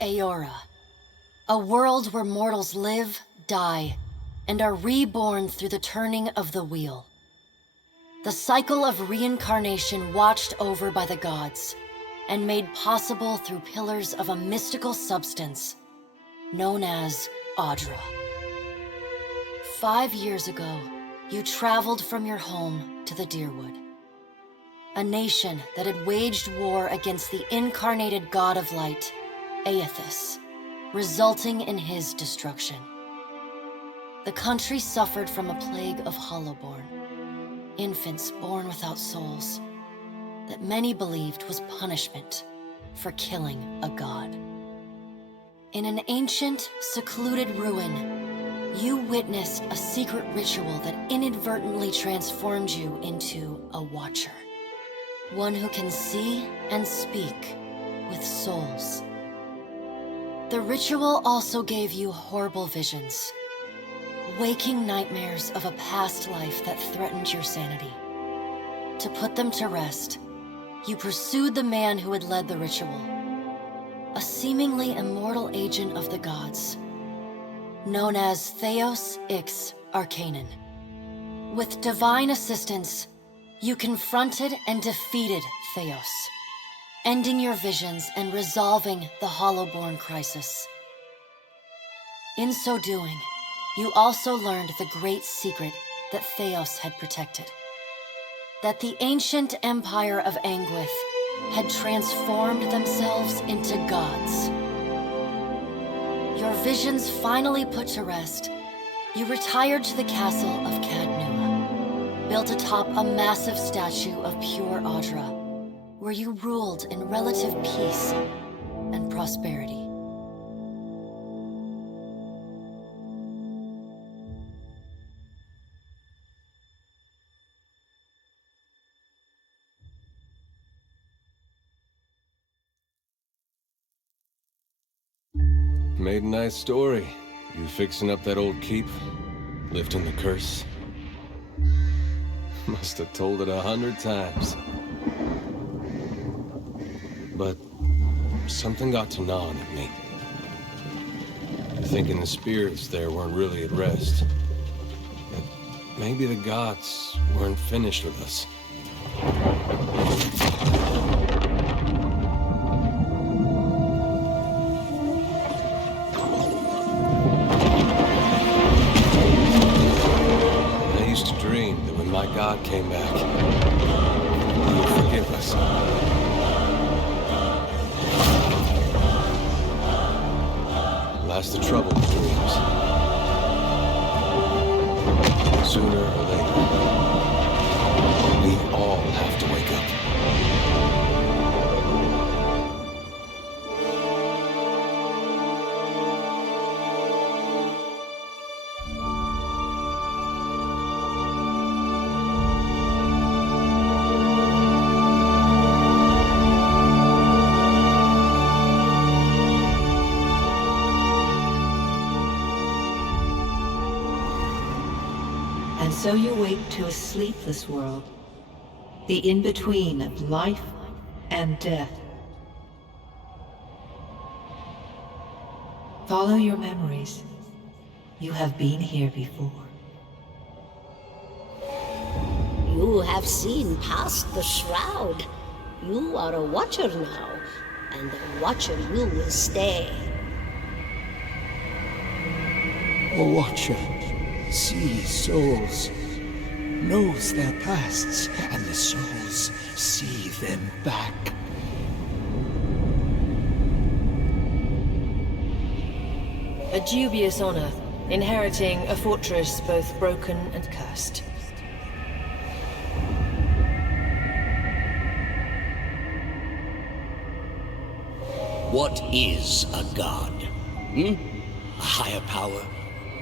Aora. A world where mortals live, die, and are reborn through the turning of the wheel. The cycle of reincarnation watched over by the gods, and made possible through pillars of a mystical substance known as Audra. 5 years ago, you traveled from your home to the Deerwood, a nation that had waged war against the incarnated god of light, Aethys, resulting in his destruction. The country suffered from a plague of Hollowborn, infants born without souls, that many believed was punishment for killing a god. In an ancient, secluded ruin, you witnessed a secret ritual that inadvertently transformed you into a Watcher. One who can see and speak with souls. The ritual also gave you horrible visions, waking nightmares of a past life that threatened your sanity. To put them to rest, you pursued the man who had led the ritual, a seemingly immortal agent of the gods, known as Theos Ix Arcanon. With divine assistance, you confronted and defeated Theos, ending your visions and resolving the Hollowborn crisis. In so doing, you also learned the great secret that Theos had protected. That the ancient empire of Anguith had transformed themselves into gods. Your visions finally put to rest, you retired to the castle of Cadnua, built atop a massive statue of pure Audra, where you ruled in relative peace and prosperity. Made a nice story. You fixing up that old keep? Lifting the curse? Must have told it 100 times. But something got to gnawing at me. Thinking the spirits there weren't really at rest. That maybe the gods weren't finished with us. My God came back. He would forgive us. Last the trouble with dreams. Sooner or later, we all have to wake up. So you wake to a sleepless world, the in-between of life and death. Follow your memories. You have been here before. You have seen past the shroud. You are a Watcher now, and a Watcher you will stay. A Watcher sees souls, knows their pasts, and the souls see them back. A dubious honor, inheriting a fortress both broken and cursed. What is a god? A higher power?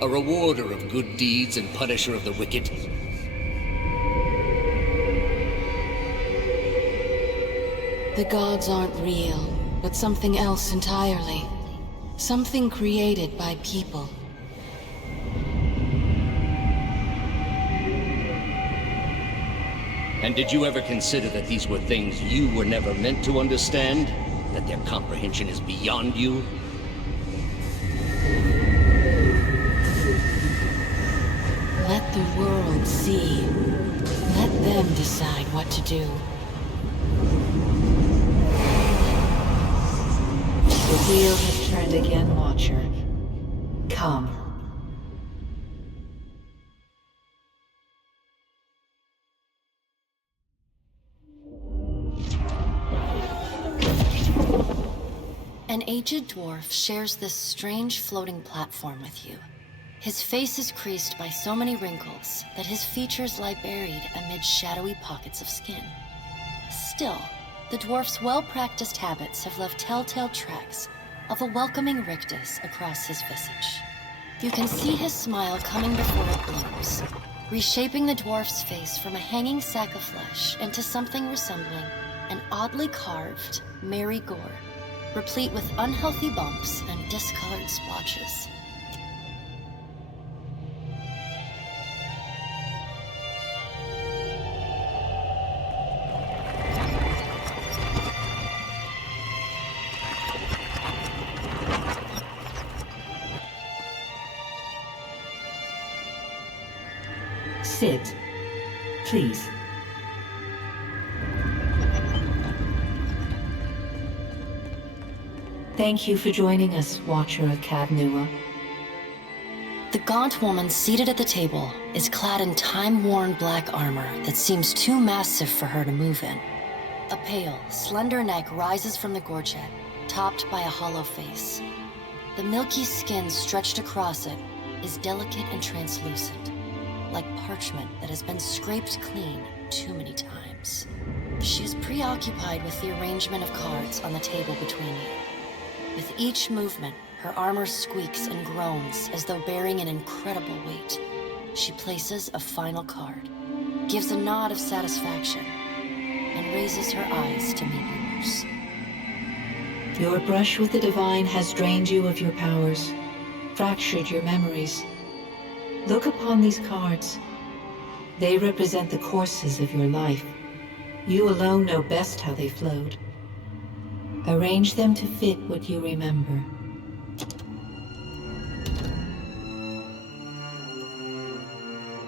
A rewarder of good deeds and punisher of the wicked? The gods aren't real, but something else entirely. Something created by people. And did you ever consider that these were things you were never meant to understand? That their comprehension is beyond you? Let the world see. Let them decide what to do. The wheel has turned again, Watcher. Come. An aged dwarf shares this strange floating platform with you. His face is creased by so many wrinkles that his features lie buried amid shadowy pockets of skin. Still, the dwarf's well-practiced habits have left telltale tracks of a welcoming rictus across his visage. You can see his smile coming before it blooms, reshaping the dwarf's face from a hanging sack of flesh into something resembling an oddly carved, merry gourd, replete with unhealthy bumps and discolored splotches. Sit, please. Thank you for joining us, Watcher of Cadnua. The gaunt woman seated at the table is clad in time-worn black armor that seems too massive for her to move in. A pale, slender neck rises from the gorget, topped by a hollow face. The milky skin stretched across it is delicate and translucent, like parchment that has been scraped clean too many times. She is preoccupied with the arrangement of cards on the table between you. With each movement, her armor squeaks and groans as though bearing an incredible weight. She places a final card, gives a nod of satisfaction, and raises her eyes to meet yours. Your brush with the divine has drained you of your powers, fractured your memories. Look upon these cards. They represent the courses of your life. You alone know best how they flowed. Arrange them to fit what you remember.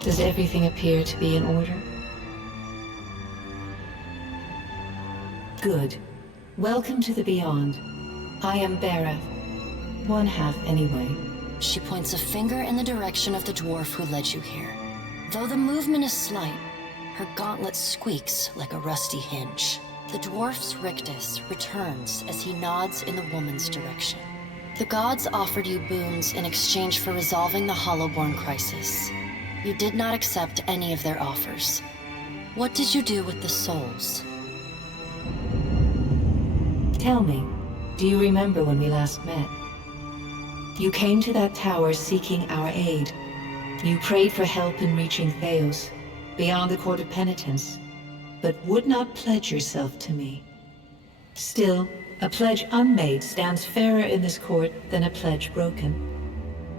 Does everything appear to be in order? Good. Welcome to the Beyond. I am Berath. One half, anyway. She points a finger in the direction of the dwarf who led you here. Though the movement is slight, her gauntlet squeaks like a rusty hinge. The dwarf's rictus returns as he nods in the woman's direction. The gods offered you boons in exchange for resolving the Hollowborn crisis. You did not accept any of their offers. What did you do with the souls? Tell me, do you remember when we last met? You came to that tower seeking our aid. You prayed for help in reaching Theos, beyond the Court of Penitence, but would not pledge yourself to me. Still, a pledge unmade stands fairer in this court than a pledge broken.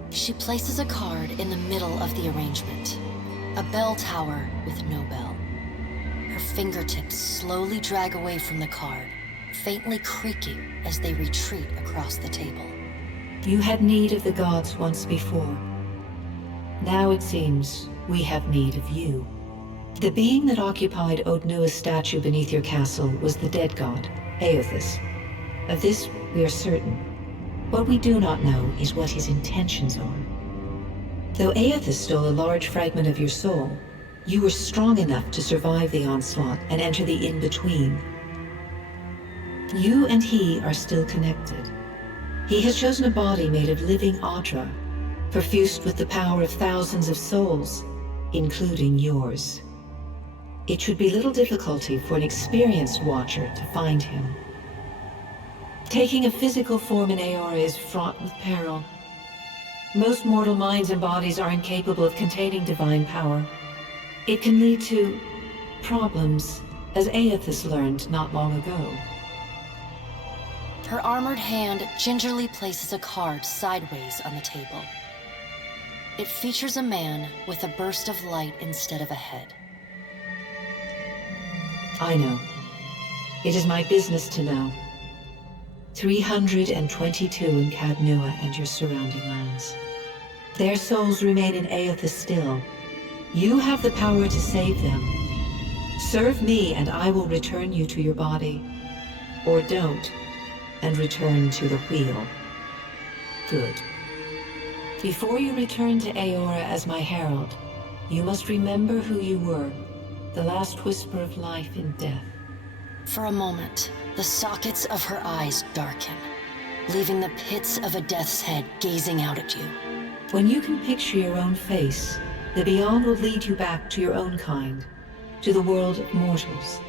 She places a card in the middle of the arrangement. A bell tower with no bell. Her fingertips slowly drag away from the card, faintly creaking as they retreat across the table. You had need of the gods once before. Now it seems we have need of you. The being that occupied Odnua's statue beneath your castle was the dead god, Aothus. Of this we are certain. What we do not know is what his intentions are. Though Aothus stole a large fragment of your soul, you were strong enough to survive the onslaught and enter the in-between. You and he are still connected. He has chosen a body made of living Audra, perfused with the power of thousands of souls, including yours. It should be little difficulty for an experienced watcher to find him. Taking a physical form in Aora is fraught with peril. Most mortal minds and bodies are incapable of containing divine power. It can lead to problems, as Aothus learned not long ago. Her armored hand gingerly places a card sideways on the table. It features a man with a burst of light instead of a head. I know. It is my business to know. 322 in Cadnua and your surrounding lands. Their souls remain in Aethys still. You have the power to save them. Serve me and I will return you to your body. Or don't, and return to the wheel. Good. Before you return to Aora as my herald, you must remember who you were, the last whisper of life in death. For a moment, the sockets of her eyes darken, leaving the pits of a death's head gazing out at you. When you can picture your own face, the Beyond will lead you back to your own kind, to the world of mortals.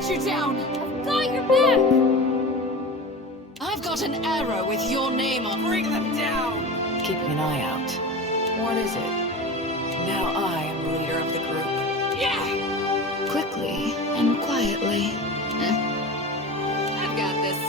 let you down! I've got your back! I've got an arrow with your name on. Bring them down! Keeping an eye out. What is it? Now I am the leader of the group. Yeah! Quickly and quietly. I've got this.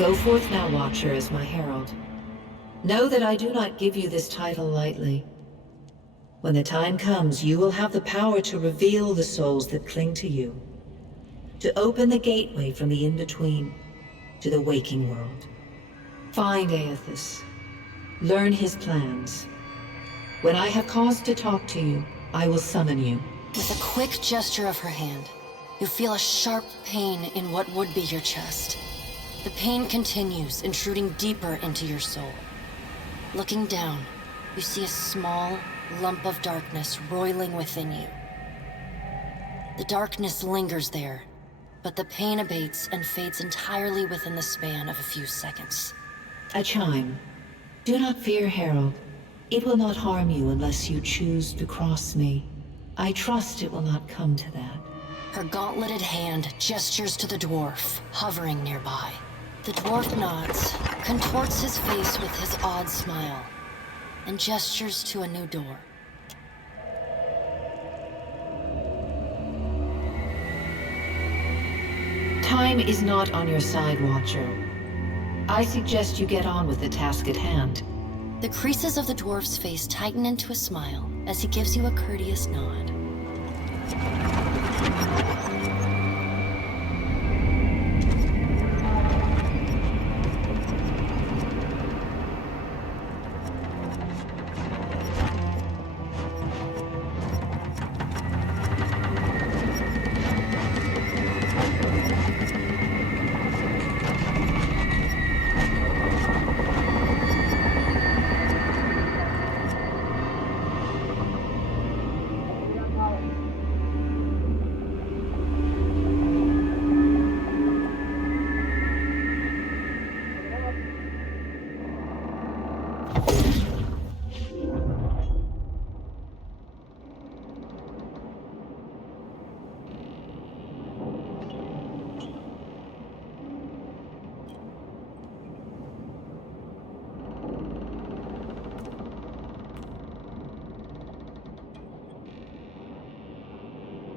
Go forth now, Watcher, as my herald. Know that I do not give you this title lightly. When the time comes, you will have the power to reveal the souls that cling to you, to open the gateway from the in-between to the waking world. Find Aethys. Learn his plans. When I have cause to talk to you, I will summon you. With a quick gesture of her hand, you feel a sharp pain in what would be your chest. The pain continues, intruding deeper into your soul. Looking down, you see a small lump of darkness roiling within you. The darkness lingers there, but the pain abates and fades entirely within the span of a few seconds. A chime. Do not fear, Herald. It will not harm you unless you choose to cross me. I trust it will not come to that. Her gauntleted hand gestures to the dwarf, hovering nearby. The dwarf nods, contorts his face with his odd smile, and gestures to a new door. Time is not on your side, Watcher. I suggest you get on with the task at hand. The creases of the dwarf's face tighten into a smile as he gives you a courteous nod.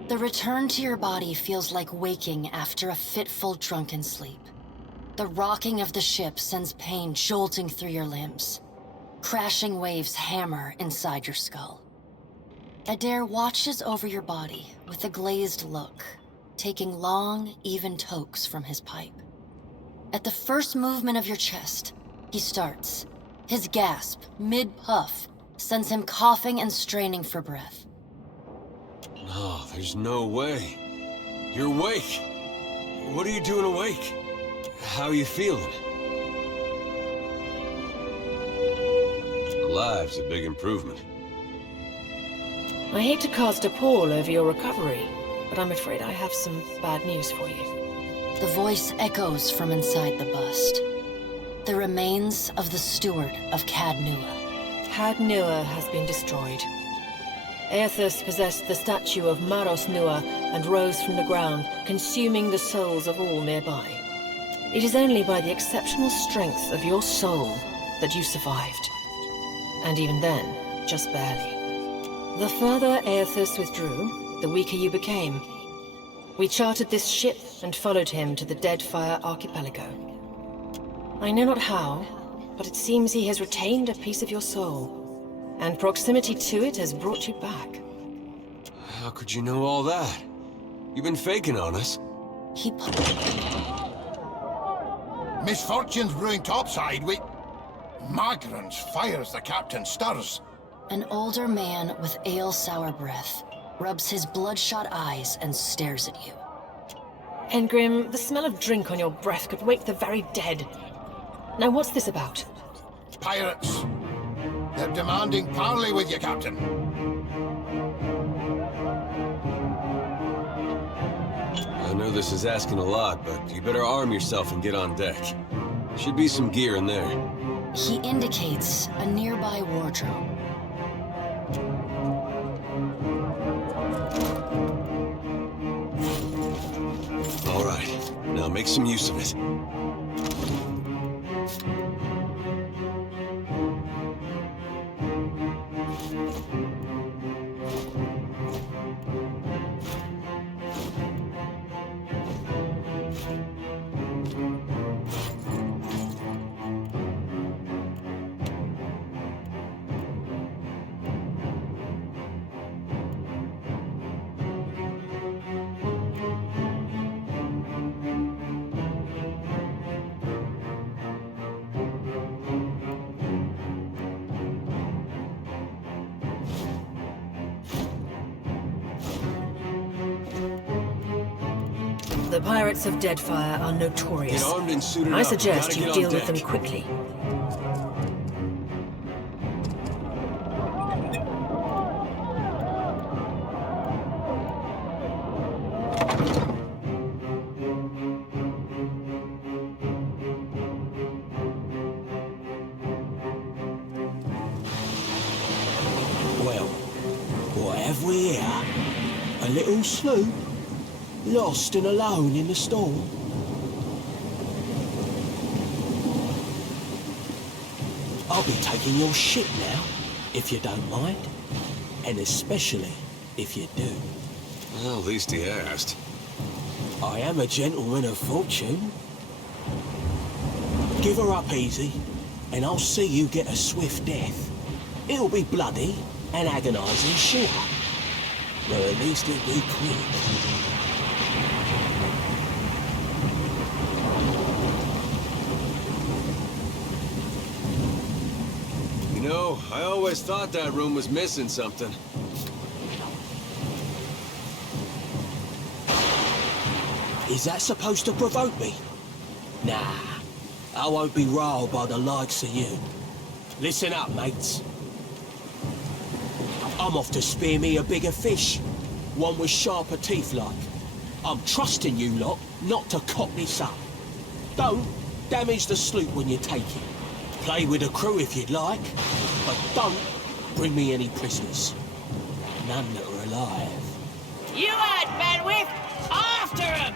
The return to your body feels like waking after a fitful drunken sleep. The rocking of the ship sends pain jolting through your limbs. Crashing waves hammer inside your skull. Adair watches over your body with a glazed look, taking long, even tokes from his pipe. At the first movement of your chest, he starts. His gasp, mid-puff, sends him coughing and straining for breath. No, there's no way. You're awake. What are you doing awake? How are you feeling? Alive's a big improvement. I hate to cast a pall over your recovery, but I'm afraid I have some bad news for you. The voice echoes from inside the bust. The remains of the steward of Cad Nua. Cad Nua has been destroyed. Aethys possessed the statue of Maros Nua and rose from the ground, consuming the souls of all nearby. It is only by the exceptional strength of your soul that you survived. And even then, just barely. The further Aethys withdrew, the weaker you became. We chartered this ship and followed him to the Deadfire archipelago. I know not how, but it seems he has retained a piece of your soul. And proximity to it has brought you back. How could you know all that? You've been faking on us. Misfortune's brewing topside. Magrans fires the captain stirs. An older man with ale-sour breath rubs his bloodshot eyes and stares at you. Engrim, the smell of drink on your breath could wake the very dead. Now what's this about? Pirates. They're demanding parley with you, Captain. I know this is asking a lot, but you better arm yourself and get on deck. Should be some gear in there. He indicates a nearby wardrobe. All right, now make some use of it. The pirates of Deadfire are notorious. Get armed and suited I up. suggest Gotta you get on deal with them deck. quickly. Well, what have we here? A little sloop? Lost and alone in the storm? I'll be taking your ship now, if you don't mind. And especially if you do. Well, at least he asked. I am a gentleman of fortune. Give her up easy, and I'll see you get a swift death. It'll be bloody and agonizing, sure. But at least it'll be quick. You know, I always thought that room was missing something. Is that supposed to provoke me? Nah, I won't be riled by the likes of you. Listen up, mates. I'm off to spear me a bigger fish. One with sharper teeth like. I'm trusting you lot not to cock this up. Don't damage the sloop when you take it. Play with the crew if you'd like, but don't bring me any prisoners. None that are alive. You heard, Benwith! After him!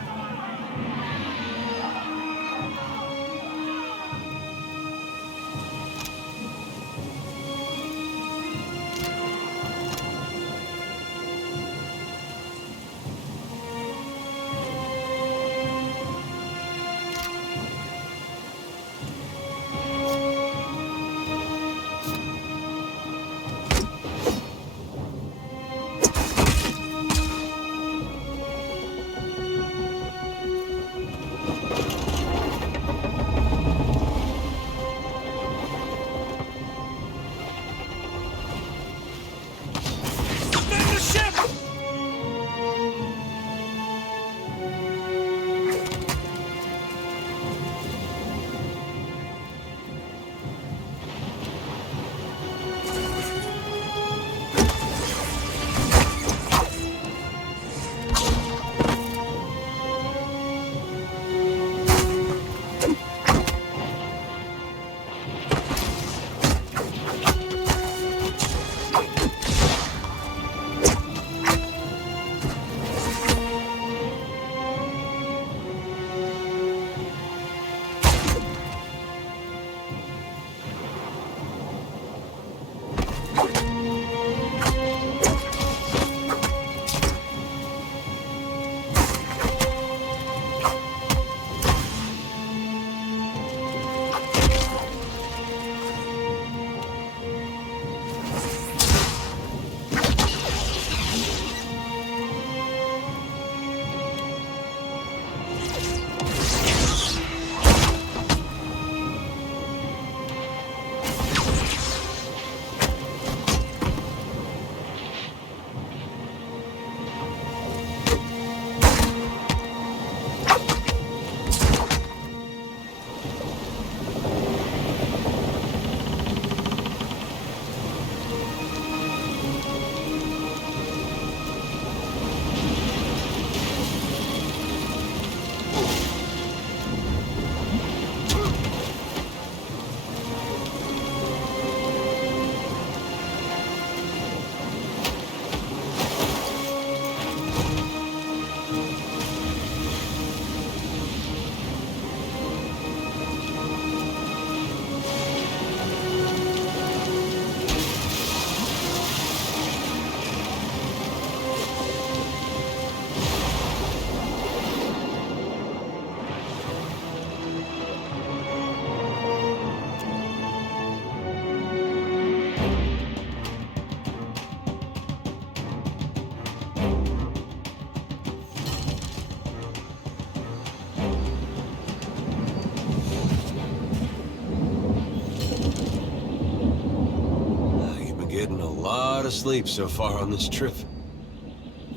Getting a lot of sleep so far on this trip.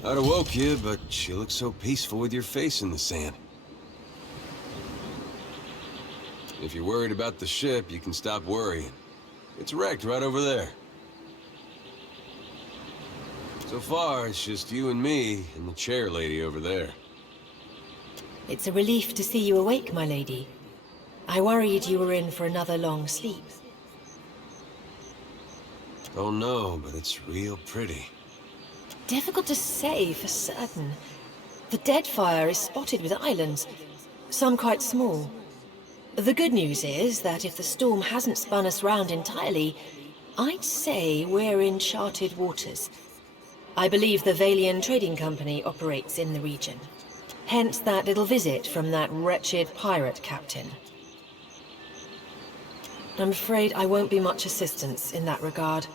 I'd have woke you, but you look so peaceful with your face in the sand. If you're worried about the ship, you can stop worrying. It's wrecked right over there. So far, it's just you and me and the chair lady over there. It's a relief to see you awake, my lady. I worried you were in for another long sleep. Don't know, but it's real pretty. Difficult to say for certain. The Deadfire is spotted with islands, some quite small. The good news is that if the storm hasn't spun us round entirely, I'd say we're in charted waters. I believe the Valian Trading Company operates in the region. Hence that little visit from that wretched pirate captain. I'm afraid I won't be much assistance in that regard.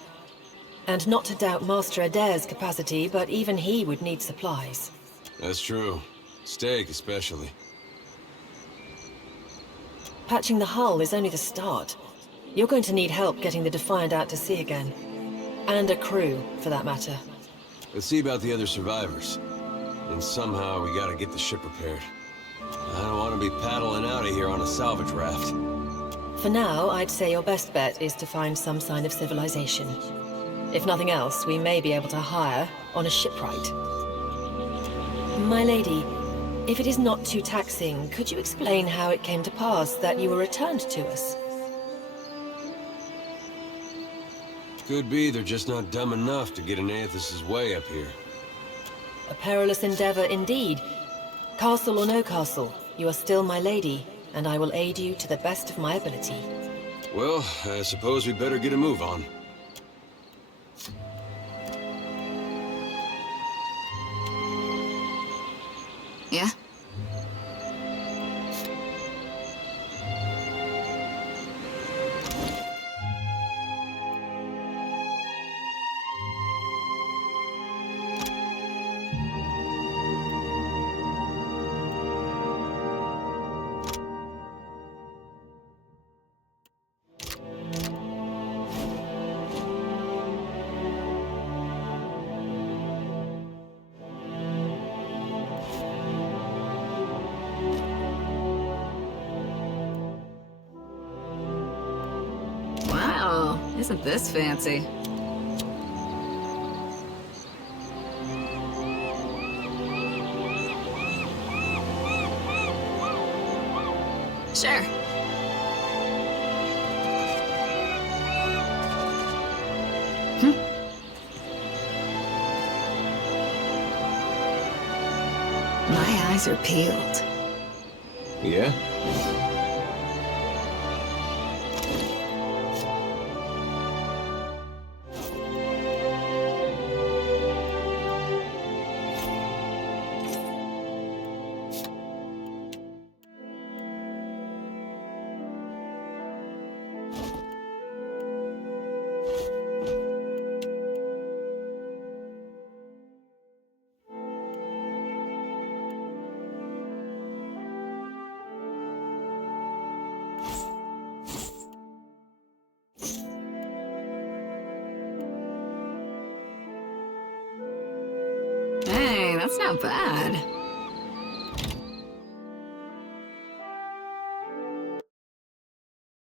And not to doubt Master Adair's capacity, but even he would need supplies. That's true. Steak, especially. Patching the hull is only the start. You're going to need help getting the Defiant out to sea again. And a crew, for that matter. Let's see about the other survivors. And somehow we gotta get the ship repaired. I don't want to be paddling out of here on a salvage raft. For now, I'd say your best bet is to find some sign of civilization. If nothing else, we may be able to hire on a shipwright. My lady, if it is not too taxing, could you explain how it came to pass that you were returned to us? Could be they're just not dumb enough to get in Aethys' way up here. A perilous endeavor indeed. Castle or no castle, you are still my lady, and I will aid you to the best of my ability. Well, I suppose we better get a move on. Yeah? Wow, isn't this fancy? Sure. My eyes are peeled. Yeah? Hey, that's not bad.